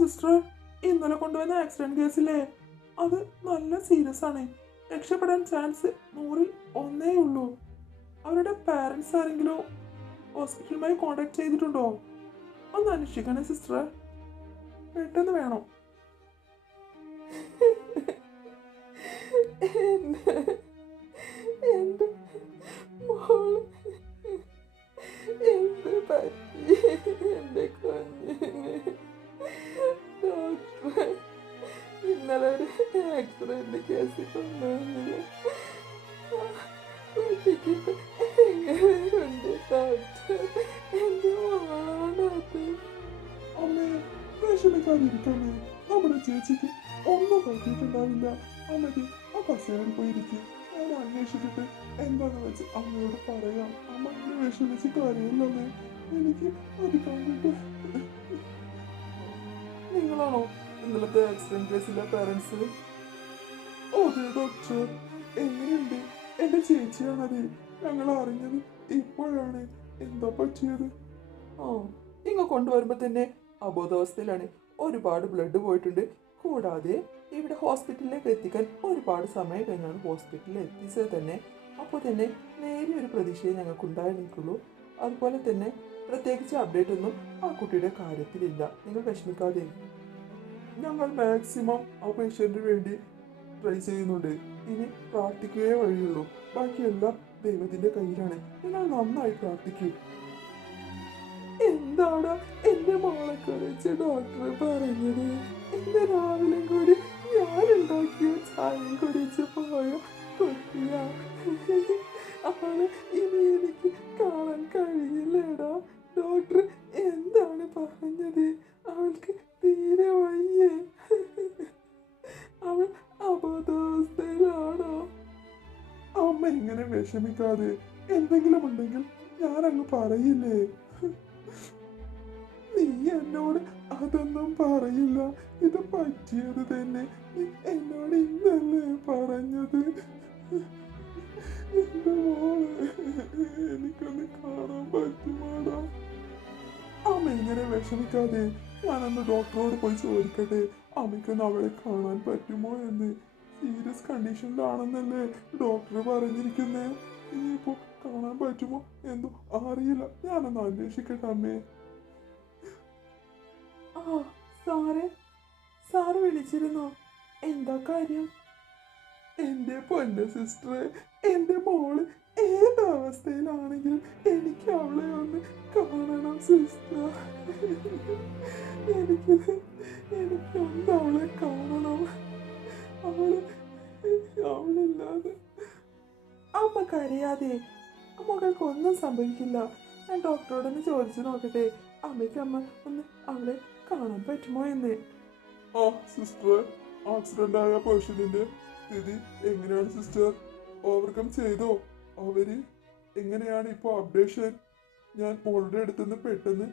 Sister, ഇന്നലെ കൊണ്ടുവന്ന accident കേസില്ലേ, അത് നല്ല സീരിയസ് ആണ്. രക്ഷപ്പെടാൻ ചാൻസ് 100-ൽ 1 ഉള്ളൂ. അവരുടെ പാരൻസ് ആരെങ്കിലും ഹോസ്പിറ്റലുമായി കോണ്ടാക്ട് ചെയ്തിട്ടുണ്ടോ? ഒന്ന് അന്വേഷിക്കണേ സിസ്റ്റർ, പെട്ടെന്ന് വേണം. എന്റെ മോള് എന്ത് പറ്റി എന്റെ കുഞ്ഞിന്? ഡോക്ടർ ഇന്നലെ ഒരു ആക്സിഡന്റ് കേസ് കൊണ്ടുവന്നില്ല. കുട്ടിക്ക് എങ്ങനെയുണ്ട് ഡോക്ടർ? എന്റെ മോളാണത്. അമ്മേ, വിഷമിക്കാതിരിക്കമ്മേ. നമ്മുടെ ചേച്ചിക്ക് ഒന്നും പറ്റിയിട്ടുണ്ടാവില്ല. അമ്മയ്ക്ക് ആ കസേരയിൽ പോയിരിക്കും. ഞാൻ അന്വേഷിച്ചിട്ട് എന്താന്ന് വെച്ച് അമ്മയോട് പറയാം. അമ്മ അങ്ങനെ വിഷമിച്ച് കാര്യമില്ലമ്മേ. എനിക്ക് അത് കണ്ടിട്ട്. നിങ്ങളാണോ ഇന്നലത്തെ ആക്സിഡന്റ് കേസിലെ പാരൻസ്? അതെ ഡോക്ടർ. എങ്ങനെയുണ്ട്? എന്റെ ചേച്ചിയാണത്. ഞങ്ങൾ അറിഞ്ഞത് ഇപ്പോഴാണ്. എന്താ പറ്റിയത്? ഇങ്ങ കൊണ്ടുവരുമ്പോ തന്നെ അബോധാവസ്ഥയിലാണ്. ഒരുപാട് ബ്ലഡ് പോയിട്ടുണ്ട്. കൂടാതെ ഇവിടെ ഹോസ്പിറ്റലിലേക്ക് എത്തിക്കാൻ ഒരുപാട് സമയം കഴിഞ്ഞാണ് ഹോസ്പിറ്റലിൽ എത്തിച്ചത് തന്നെ. അപ്പോൾ തന്നെ നേരിയൊരു പ്രതീക്ഷയെ ഞങ്ങൾക്ക് ഉണ്ടായിരുന്നുള്ളൂ. അതുപോലെ തന്നെ പ്രത്യേകിച്ച് അപ്ഡേറ്റ് ഒന്നും ആ കുട്ടിയുടെ കാര്യത്തിലില്ല. നിങ്ങൾ വിഷമിക്കാതെ. ഞങ്ങൾ മാക്സിമം ആ പേഷ്യന്റിന് വേണ്ടി ട്രൈ ചെയ്യുന്നുണ്ട്. ഇനി പ്രാർത്ഥിക്കുകയേ വഴിയുള്ളൂ. ബാക്കിയെല്ലാം ദൈവത്തിന്റെ കയ്യിലാണ്. നിങ്ങൾ നന്നായി പ്രാർത്ഥിക്കൂ. എന്താണ് എന്റെ മോളെ കുറിച്ച് ഡോക്ടർ പറഞ്ഞത്? ഇന്ന് രാവിലെ കൂടി ഞാൻ ഉണ്ടാക്കിയ ചായം കുടിച്ച് പോയ കുട്ടിയാ. അവളെ ഇനി എനിക്ക് കാണാൻ കഴിയില്ലടാ. ഡോക്ടർ എന്താണ് പറഞ്ഞത്? അവൾക്ക് തീരെ വയ്യേ? അവൾ അബോധാവസ്ഥയിലാണോ? അമ്മ ഇങ്ങനെ വിഷമിക്കാതെ. എന്തെങ്കിലും ഉണ്ടെങ്കിൽ ഞാനങ്ങ് പറയില്ലേ. നീ എന്നോട് അതൊന്നും പറയില്ല. ഇത് പറ്റിയത് തന്നെ നീ എന്നോട് ഇന്നല്ലേ പറഞ്ഞത്. എന്റെ മോളെ എനിക്കൊന്ന് കാണാൻ പറ്റുമാടാ? അമ്മ ഇങ്ങനെ വിഷമിക്കാതെ. ഞാനന്ന് ഡോക്ടറോട് പോയി ചോദിക്കട്ടെ, അമ്മയ്ക്കൊന്ന് അവളെ കാണാൻ പറ്റുമോ എന്ന്. സീരിയസ് കണ്ടീഷനിലാണെന്നല്ലേ ഡോക്ടർ പറഞ്ഞിരിക്കുന്നേ. ഇനിയിപ്പോ കാണാൻ പറ്റുമോ എന്തോ അറിയില്ല. ഞാനൊന്ന് അന്വേഷിക്കട്ടെ അമ്മേ. സാറ് വിളിച്ചിരുന്നോ? എന്താ കാര്യം? എന്റെ പൊന്ന സിസ്റ്ററെ, എന്റെ മോള് ഏതവസ്ഥയിലാണെങ്കിലും എനിക്ക് അവളെ ഒന്ന് കാണണം സിസ്റ്റർ. എനിക്കൊന്ന് അവളെ കാണണം. അവളില്ലാതെ. അമ്മ കരയാതെ. മകൾക്കൊന്നും സംഭവിക്കില്ല. ഞാൻ ഡോക്ടറോടൊന്ന് ചോദിച്ചു നോക്കട്ടെ, അമ്മയ്ക്ക് അമ്മ ഒന്ന് അവളെ കാണാൻ പറ്റുമോ എന്ന്. ആ സിസ്റ്റർ, ആക്സിഡന്റ് ആയ പേഷ്യന്റിന്റെ സ്ഥിതി എങ്ങനെയാണ് സിസ്റ്റർ? ഓവർകം ചെയ്തോ അവര്? എങ്ങനെയാണ് ഇപ്പൊ അപ്ഡേഷൻ? ഞാൻ മോളുടെ അടുത്തുനിന്ന് പെട്ടെന്ന്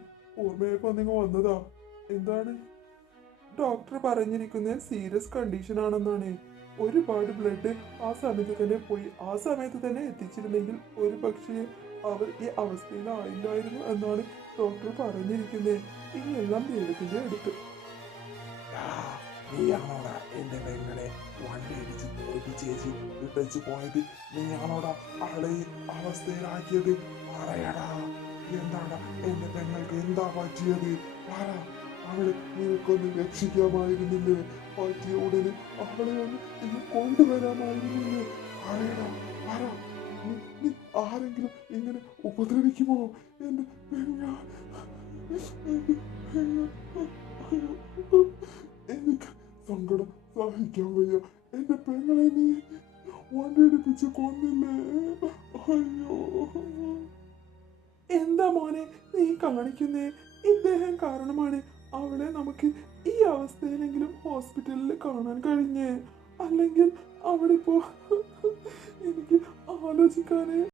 ഓർമ്മയപ്പോ നിങ്ങൾ വന്നതാ. എന്താണ്? ഡോക്ടർ പറഞ്ഞിരിക്കുന്നത് സീരിയസ് കണ്ടീഷൻ ആണെന്നാണ്. ഒരുപാട് ബ്ലഡ് ആ സമയത്ത് തന്നെ പോയി. ആ സമയത്ത് തന്നെ എത്തിച്ചിരുന്നെങ്കിൽ ഒരു പക്ഷേ അവർ ഈ അവസ്ഥയിലായില്ലായിരുന്നു എന്നാണ് ഡോക്ടർ പറഞ്ഞിരിക്കുന്നത്. ഇനിയെല്ലാം ദൈവത്തിന്റെ അടുത്ത്. നീയാണോടാ എന്റെ പെങ്ങളെ വണ്ടി ഇടിച്ച് തോൽപ്പിച്ചേച്ച് ഇട്ടച്ച് പോയത്? നീയാണോടാ അവളെ ഈ അവസ്ഥയിലാക്കിയത്? പറയടാ, എന്താടാ എന്റെ പെങ്ങൾക്ക് എന്താ പറ്റിയത്? പറ. അവളെ നിനക്കൊന്ന് രക്ഷിക്കാമായിരുന്നില്ലേ? പറ്റിയ ഉടനെ അവളെ ഒന്ന് ഇനി കൊണ്ടുവരാമായിരുന്നില്ലേ? പറയടാ, പറ. നീ ആരെങ്കിലും ഇങ്ങനെ ഉപദ്രവിക്കുമോ എന്റെ പെങ്ങ? എനിക്ക് സങ്കടം സഹിക്കാൻ വയ്യ. എന്റെ പെങ്ങളെ നീ വണ്ടിയിടിപ്പിച്ച് കൊന്നില്ലേ? അയ്യോ. എന്താ മോനെ നീ കാണിക്കുന്നേ? ഇദ്ദേഹം കാരണമാണ് അവളെ നമുക്ക് ഈ അവസ്ഥയിലെങ്കിലും ഹോസ്പിറ്റലിൽ കാണാൻ കഴിഞ്ഞേ. അല്ലെങ്കിൽ അവളിപ്പോ എനിക്ക് ആലോചിക്കാനേ